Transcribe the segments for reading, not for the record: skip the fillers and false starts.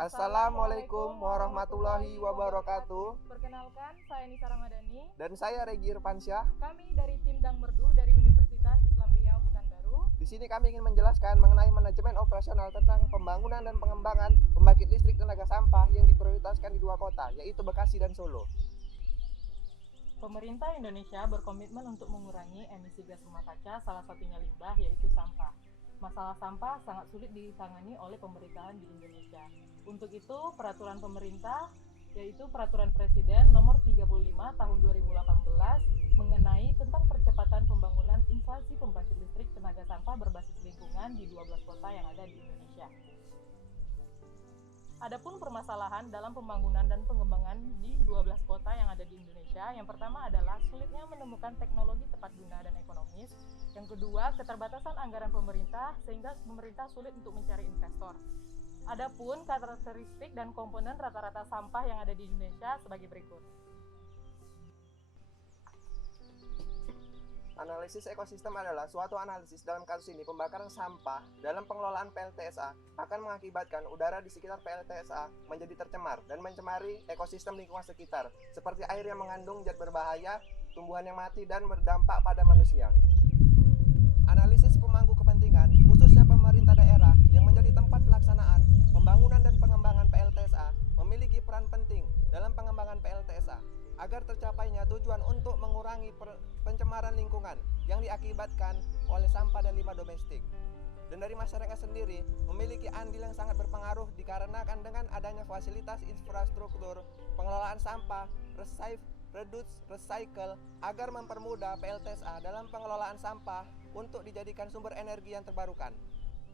Assalamualaikum warahmatullahi wabarakatuh. Perkenalkan, saya Nisa Ramadhani. Dan saya Regi Irfansyah. Kami dari tim Dangmerdu dari Universitas Islam Riau Pekanbaru. Di sini kami ingin menjelaskan mengenai manajemen operasional tentang pembangunan dan pengembangan pembangkit listrik tenaga sampah yang diprioritaskan di dua kota, yaitu Bekasi dan Solo. Pemerintah Indonesia berkomitmen untuk mengurangi emisi gas rumah kaca, salah satunya limbah, yaitu sampah. Masalah sampah sangat sulit ditangani oleh pemerintahan di Indonesia. Untuk itu, peraturan pemerintah, yaitu Peraturan Presiden Nomor 35 Tahun 2018 mengenai tentang percepatan pembangunan instalasi pembangkit listrik tenaga sampah berbasis lingkungan di 12 kota yang ada di Indonesia. Adapun permasalahan dalam pembangunan dan pengembangan di 12 kota yang ada di Indonesia, yang pertama adalah sulitnya menemukan teknologi tepat guna dan ekonomis. Yang kedua, keterbatasan anggaran pemerintah sehingga pemerintah sulit untuk mencari investor. Adapun karakteristik dan komponen rata-rata sampah yang ada di Indonesia sebagai berikut. Analisis ekosistem adalah suatu analisis dalam kasus ini pembakaran sampah dalam pengelolaan PLTSA akan mengakibatkan udara di sekitar PLTSA menjadi tercemar dan mencemari ekosistem lingkungan sekitar, seperti air yang mengandung zat berbahaya, tumbuhan yang mati, dan berdampak pada manusia. Analisis pemangku kepentingan, khususnya pemerintah daerah yang menjadi tempat pelaksanaan pembangunan dan pengembangan PLTSA, memiliki peran penting dalam pengembangan PLTSA agar tercapainya tujuan untuk mengurangi pencemaran lingkungan yang diakibatkan oleh sampah dan limbah domestik. Dan dari masyarakat sendiri memiliki andil yang sangat berpengaruh dikarenakan dengan adanya fasilitas infrastruktur pengelolaan sampah, receive, reduce, recycle agar mempermudah PLTSA dalam pengelolaan sampah untuk dijadikan sumber energi yang terbarukan.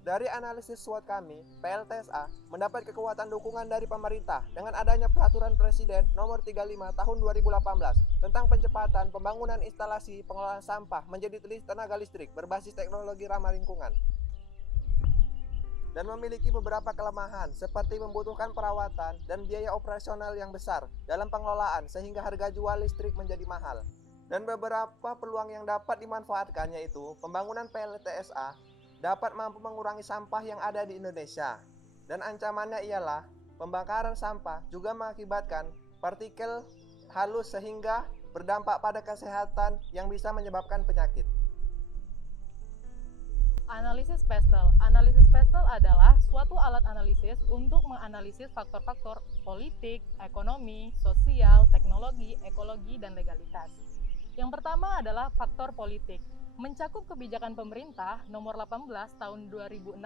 Dari analisis SWOT kami, PLTSA mendapat kekuatan dukungan dari pemerintah dengan adanya Peraturan Presiden Nomor 35 Tahun 2018 tentang percepatan pembangunan instalasi pengelolaan sampah menjadi tenaga listrik berbasis teknologi ramah lingkungan. Dan memiliki beberapa kelemahan seperti membutuhkan perawatan dan biaya operasional yang besar dalam pengelolaan sehingga harga jual listrik menjadi mahal. Dan beberapa peluang yang dapat dimanfaatkan yaitu pembangunan PLTSA dapat mampu mengurangi sampah yang ada di Indonesia. Dan ancamannya ialah pembakaran sampah juga mengakibatkan partikel halus sehingga berdampak pada kesehatan yang bisa menyebabkan penyakit. Analisis PESTEL. Analisis PESTEL adalah suatu alat analisis untuk menganalisis faktor-faktor politik, ekonomi, sosial, teknologi, ekologi, dan legalitas. Yang pertama adalah faktor politik. Mencakup kebijakan pemerintah Nomor 18 Tahun 2016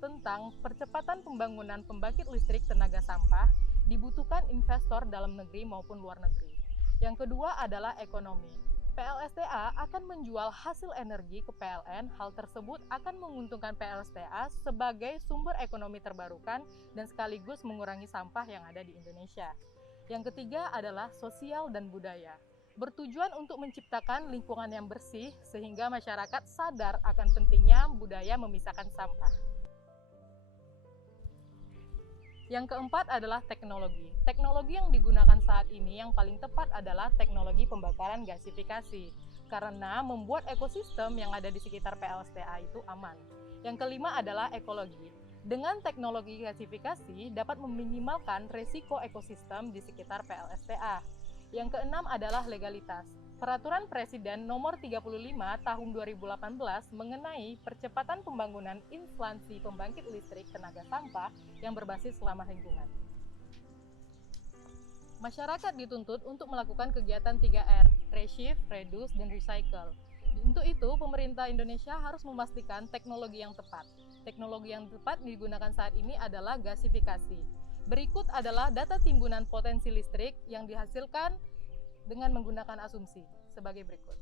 tentang percepatan pembangunan pembangkit listrik tenaga sampah, dibutuhkan investor dalam negeri maupun luar negeri. Yang kedua adalah ekonomi. PLSTA akan menjual hasil energi ke PLN. Hal tersebut akan menguntungkan PLSTA sebagai sumber ekonomi terbarukan dan sekaligus mengurangi sampah yang ada di Indonesia. Yang ketiga adalah sosial dan budaya. Bertujuan untuk menciptakan lingkungan yang bersih sehingga masyarakat sadar akan pentingnya budaya memisahkan sampah. Yang keempat adalah teknologi. Teknologi yang digunakan saat ini yang paling tepat adalah teknologi pembakaran gasifikasi karena membuat ekosistem yang ada di sekitar PLSTA itu aman. Yang kelima adalah ekologi. Dengan teknologi gasifikasi dapat meminimalkan resiko ekosistem di sekitar PLSTA. Yang keenam adalah legalitas. Peraturan Presiden Nomor 35 Tahun 2018 mengenai percepatan pembangunan instalasi pembangkit listrik tenaga sampah yang berbasis ramah lingkungan. Masyarakat dituntut untuk melakukan kegiatan 3R, reshift, reduce, dan recycle. Untuk itu, pemerintah Indonesia harus memastikan teknologi yang tepat. Teknologi yang tepat digunakan saat ini adalah gasifikasi. Berikut adalah data timbunan potensi listrik yang dihasilkan dengan menggunakan asumsi sebagai berikut.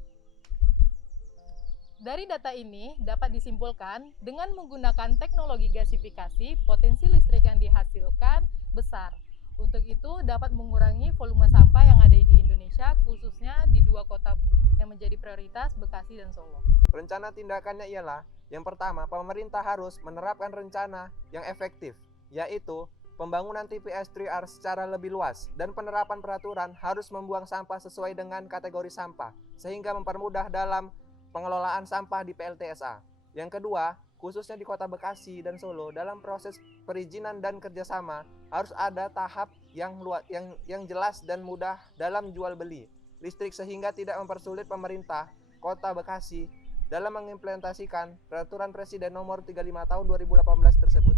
Dari data ini dapat disimpulkan dengan menggunakan teknologi gasifikasi, potensi listrik yang dihasilkan besar. Untuk itu dapat mengurangi volume sampah yang ada di Indonesia, khususnya di dua kota yang menjadi prioritas, Bekasi dan Solo. Rencana tindakannya ialah, yang pertama, pemerintah harus menerapkan rencana yang efektif, yaitu pembangunan TPS 3R secara lebih luas dan penerapan peraturan harus membuang sampah sesuai dengan kategori sampah sehingga mempermudah dalam pengelolaan sampah di PLTSA. Yang kedua, khususnya di Kota Bekasi dan Solo, dalam proses perizinan dan kerjasama harus ada tahap yang jelas dan mudah dalam jual beli listrik sehingga tidak mempersulit pemerintah Kota Bekasi dalam mengimplementasikan Peraturan Presiden Nomor 35 Tahun 2018 tersebut.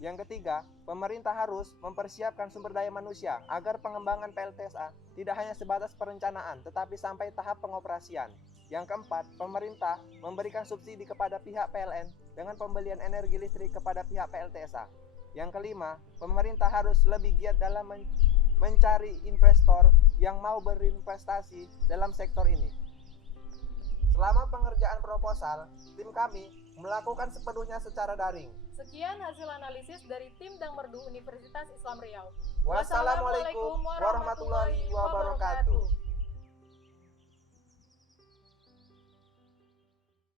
Yang ketiga, pemerintah harus mempersiapkan sumber daya manusia agar pengembangan PLTSA tidak hanya sebatas perencanaan, tetapi sampai tahap pengoperasian. Yang keempat, pemerintah memberikan subsidi kepada pihak PLN dengan pembelian energi listrik kepada pihak PLTSA. Yang kelima, pemerintah harus lebih giat dalam mencari investor yang mau berinvestasi dalam sektor ini. Selama pengerjaan proposal, tim kami melakukan sepenuhnya secara daring. Sekian hasil analisis dari tim Dang Merdu Universitas Islam Riau. Wassalamualaikum warahmatullahi wabarakatuh.